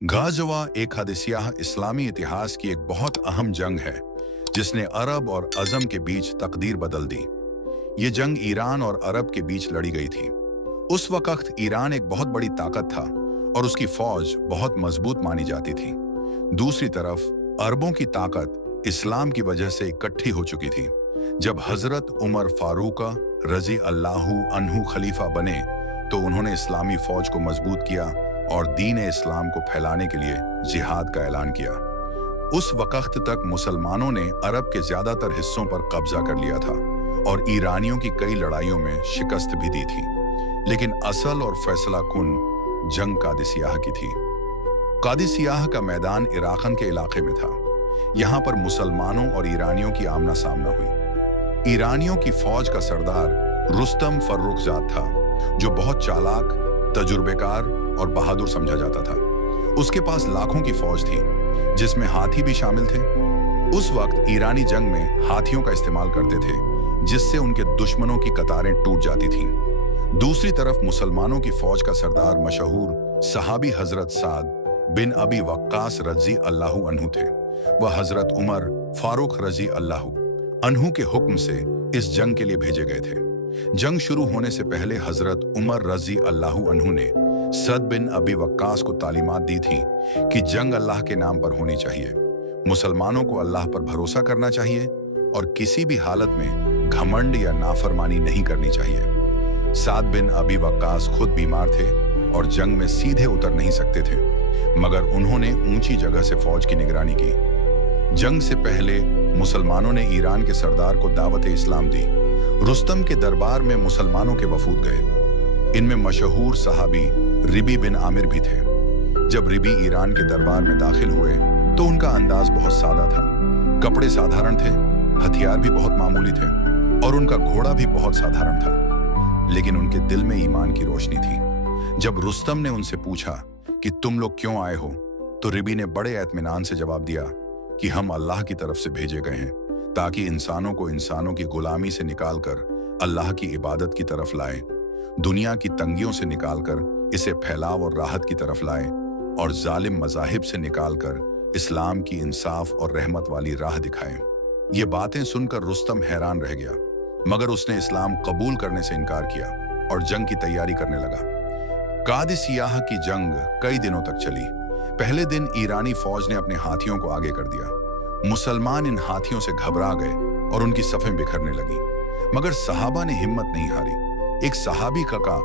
गाज़वा ए क़ादिसिय्याह इस्लामी इतिहास की एक बहुत अहम जंग है जिसने अरब और अज़म के बीच तकदीर बदल दी। ये जंग ईरान और अरब के बीच लड़ी गई थी। उस वक़्त ईरान एक बहुत बड़ी ताकत था और उसकी फौज बहुत मजबूत मानी जाती थी। दूसरी तरफ अरबों की ताकत इस्लाम की वजह से इकट्ठी हो चुकी थी। जब हज़रत उमर फारूक रज़ी अल्लाहु अन्हु खलीफा बने तो उन्होंने इस्लामी फौज को मजबूत किया और दीन इस्लाम को फैलाने के लिए जिहाद का ऐलान किया। उस वक़्त तक मुसलमानों ने अरब के ज़्यादातर हिस्सों पर कब्जा कर लिया था और ईरानियों की कई लड़ाइयों में शिकस्त भी दी थी, लेकिन असल और फैसला कुन जंग क़ादिसिय्याह की थी। क़ादिसिय्याह का मैदान इराक़न के इलाके में था। यहाँ पर मुसलमानों और ईरानियों की आमना सामना हुई। ईरानियों की फौज का सरदार रुस्तम फर्रुखजाद था, जो बहुत चालाक, तजुर्बेकार और बहादुर समझा जाता था। उसके पास लाखों की फौज थी, जिसमें हाथी भी शामिल थे। उस वक्त ईरानी जंग में हाथियों का इस्तेमाल करते थे, जिससे उनके दुश्मनों की कतारें टूट जाती थीं। दूसरी तरफ मुसलमानों की फौज का सरदार मशहूर सहाबी हजरत साद बिन अबी वक्कास रज़ी अल्लाहु अन्हु थे। वह हजरत उमर फारूक रज़ी अल्लाहु अन्हु के हुक्म से इस जंग के लिए भेजे गए थे। जंग शुरू होने से पहले हजरत उमर रज़ी अल्लाहु अन्हु ने सद बिन अबी वक्कास को तालीमात दी थी कि जंग अल्लाह के नाम पर होनी चाहिए। मुसलमानों को अल्लाह पर भरोसा करना चाहिए और किसी भी हालत में घमंड या नाफरमानी नहीं करनी चाहिए। साद बिन अबी वक्कास खुद बीमार थे और जंग में सीधे उतर नहीं सकते थे, मगर उन्होंने ऊंची जगह से फौज की निगरानी की। जंग से पहले मुसलमानों ने ईरान के सरदार को दावत इस्लाम दी। रुस्तम के दरबार में मुसलमानों के वफूद गए। इनमें मशहूर सहाबी रिबी बिन आमिर भी थे। जब रिबी ईरान के दरबार में दाखिल हुए तो उनका अंदाज बहुत सादा था। कपड़े साधारण थे, हथियार भी बहुत मामूली थे और उनका घोड़ा भी बहुत साधारण था, लेकिन उनके दिल में ईमान की रोशनी थी। जब रुस्तम ने उनसे पूछा कि तुम लोग क्यों आए हो, तो रिबी ने बड़े इत्मीनान से जवाब दिया कि हम अल्लाह की तरफ से भेजे गए हैं ताकि इंसानों को इंसानों की गुलामी से निकालकर अल्लाह की इबादत की तरफ लाए, दुनिया की तंगियों से निकालकर इसे फैलाव और राहत की तरफ लाए और जालिम मज़ाहिब से निकालकर इस्लाम की इंसाफ और रहमत वाली राह दिखाएं। ये बातें सुनकर रुस्तम हैरान रह गया, मगर उसने इस्लाम कबूल करने से इनकार किया और जंग की तैयारी करने लगा। क़ादिसिय्याह की जंग कई दिनों तक चली। पहले दिन ईरानी फौज ने अपने हाथियों को आगे कर दिया। मुसलमान इन हाथियों से घबरा गए और उनकी सफ़ें बिखरने लगी, मगर सहाबा ने हिम्मत नहीं हारी। एक सहाबी कका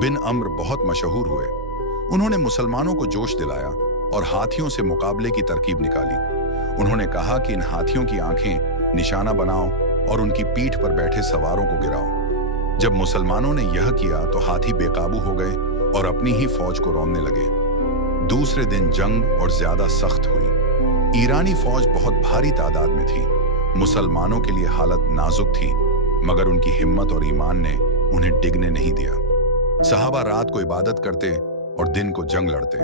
बिन अम्र बहुत मशहूर हुए। उन्होंने मुसलमानों को जोश दिलाया और हाथियों से मुकाबले की तरकीब निकाली। उन्होंने कहा कि इन हाथियों की आंखें निशाना बनाओ और उनकी पीठ पर बैठे सवारों को गिराओ। जब मुसलमानों ने यह किया तो हाथी बेकाबू हो गए और अपनी ही फौज को रौंदने लगे। दूसरे दिन जंग और ज्यादा सख्त हुई। ईरानी फौज बहुत भारी तादाद में थी। मुसलमानों के लिए हालत नाजुक थी, मगर उनकी हिम्मत और ईमान ने उन्हें डिगने नहीं दिया। सहाबा रात को इबादत करते और दिन को जंग लड़ते।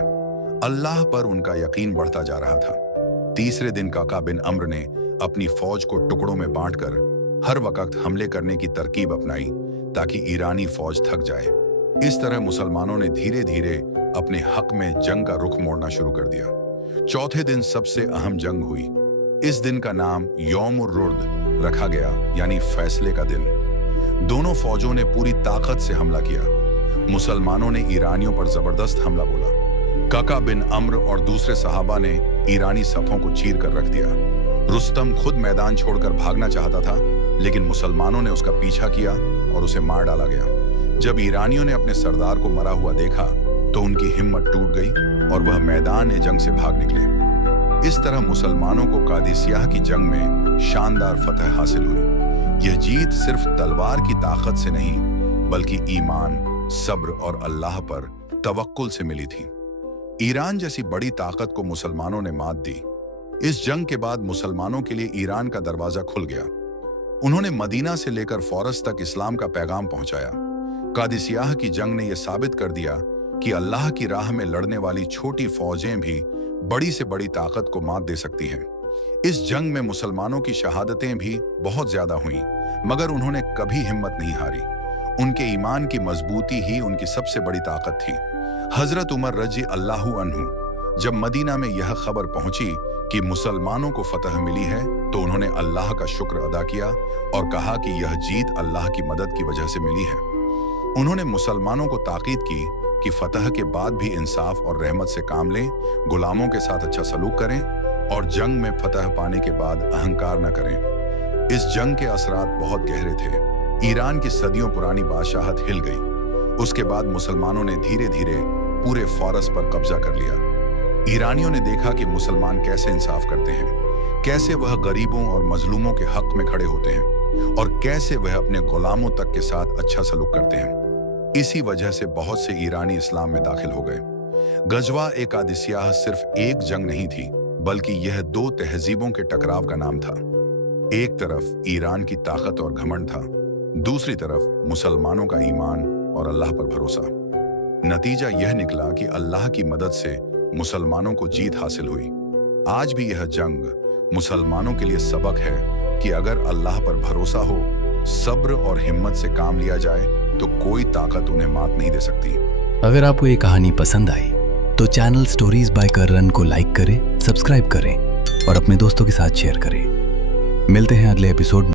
अल्लाह पर उनका यकीन बढ़ता जा रहा था। तीसरे दिन काका बिन अम्र ने अपनी फौज को टुकड़ों में बांटकर हर वक्त हमले करने की तरकीब अपनाई ताकि ईरानी फौज थक जाए। इस तरह मुसलमानों ने धीरे धीरे अपने हक में जंग का रुख मोड़ना शुरू कर दिया। चौथे दिन सबसे अहम जंग हुई। इस दिन का नाम यौम-उर-रुर्द रखा गया, यानी फैसले का दिन। दोनों फौजों ने पूरी ताकत से हमला किया। मुसलमानों ने ईरानियों पर जबरदस्त हमला बोला। काका बिन अम्र और दूसरे सहाबा ने ईरानी सफों को चीर कर रख दिया। रुस्तम खुद मैदान छोड़कर भागना चाहता था, लेकिन मुसलमानों ने उसका पीछा किया और उसे मार डाला गया। जब ईरानियों ने अपने सरदार को मरा हुआ देखा तो उनकी हिम्मत टूट गई और वह मैदान जंग से भाग निकले। इस तरह मुसलमानों को क़ादिसिय्याह की जंग में शानदार फतह हासिल हुई। यह जीत सिर्फ तलवार की ताकत से नहीं, बल्कि ईमान, सब्र और अल्लाह पर तवक्कुल से मिली थी। ईरान जैसी बड़ी ताकत को मुसलमानों ने मात दी। इस जंग के बाद मुसलमानों के लिए ईरान का दरवाजा खुल गया। उन्होंने मदीना से लेकर फ़ारस तक इस्लाम का पैगाम पहुंचाया। क़ादिसिय्याह की जंग ने यह साबित कर दिया कि अल्लाह की राह में लड़ने वाली छोटी फौजें भी बड़ी से बड़ी ताकत को मात दे सकती हैं। इस जंग में मुसलमानों की शहादतें भी बहुत ज्यादा हुईं, मगर उन्होंने कभी हिम्मत नहीं हारी। उनके ईमान की मजबूती ही उनकी सबसे बड़ी ताकत थी। हजरत उमर रजी अल्लाहु अन्हु जब मदीना में यह खबर पहुंची कि मुसलमानों को फतह मिली है तो उन्होंने अल्लाह का शुक्र अदा किया और कहा कि यह जीत अल्लाह की मदद की वजह से मिली है। उन्होंने मुसलमानों को ताकीद की कि फतह के बाद भी इंसाफ और रहमत से काम लें, गुलामों के साथ अच्छा सलूक करें और जंग में फतह पाने के बाद अहंकार न करें। इस जंग के असरात बहुत गहरे थे। ईरान की सदियों पुरानी बादशाहत हिल गई। उसके बाद मुसलमानों ने धीरे धीरे पूरे फारस पर कब्जा कर लिया। ईरानियों ने देखा कि मुसलमान कैसे इंसाफ करते हैं, कैसे वह गरीबों और मजलूमों के हक में खड़े होते हैं और कैसे वह अपने गुलामों तक के साथ अच्छा सलूक करते हैं। इसी वजह से बहुत से ईरानी इस्लाम में दाखिल हो गए। गजवा ए कादिसियाह सिर्फ एक जंग नहीं थी, बल्कि यह दो तहजीबों के टकराव का नाम था। एक तरफ ईरान की ताकत और घमंड था, दूसरी तरफ मुसलमानों का ईमान और अल्लाह पर भरोसा। नतीजा यह निकला कि अल्लाह की मदद से मुसलमानों को जीत हासिल हुई। आज भी यह जंग मुसलमानों के लिए सबक है कि अगर अल्लाह पर भरोसा हो, सब्र और हिम्मत से काम लिया जाए तो कोई ताकत उन्हें मात नहीं दे सकती। अगर आपको ये कहानी पसंद आई तो चैनल स्टोरीज बाय कर्रन को लाइक करें, सब्सक्राइब करें और अपने दोस्तों के साथ शेयर करें। मिलते हैं अगले एपिसोड में।